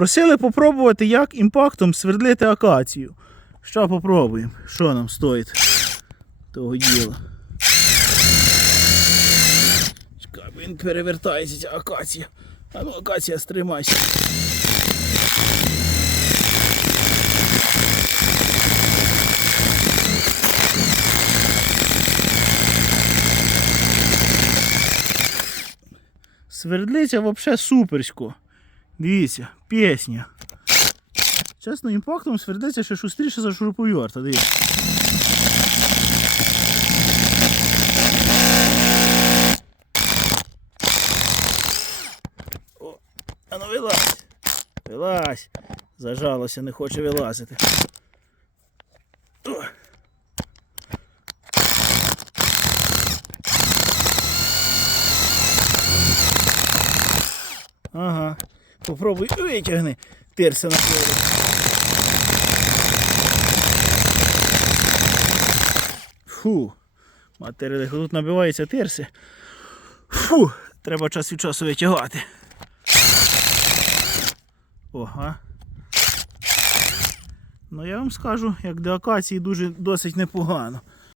Просили попробувати, як імпактом свердлити акацію. Що попробуємо? Що нам стоїть того діла? Чекай, він перевертається, ця акація. А ну, акація, стримайся. Свердлиця взагалі суперсько. Дивіться, пісня. Чесно, імпактом свердлиця ще шустріше за шуруповерта, дивіться. О, а ну вилазь. Вилазь. Зажалося, не хоче вилазити. О. Попробуй витягни тирса на поле. Фу. Матери, тут набиваються тирси. Фу, треба час від часу витягати. Ага. Ну я вам скажу, як до акації дуже досить непогано.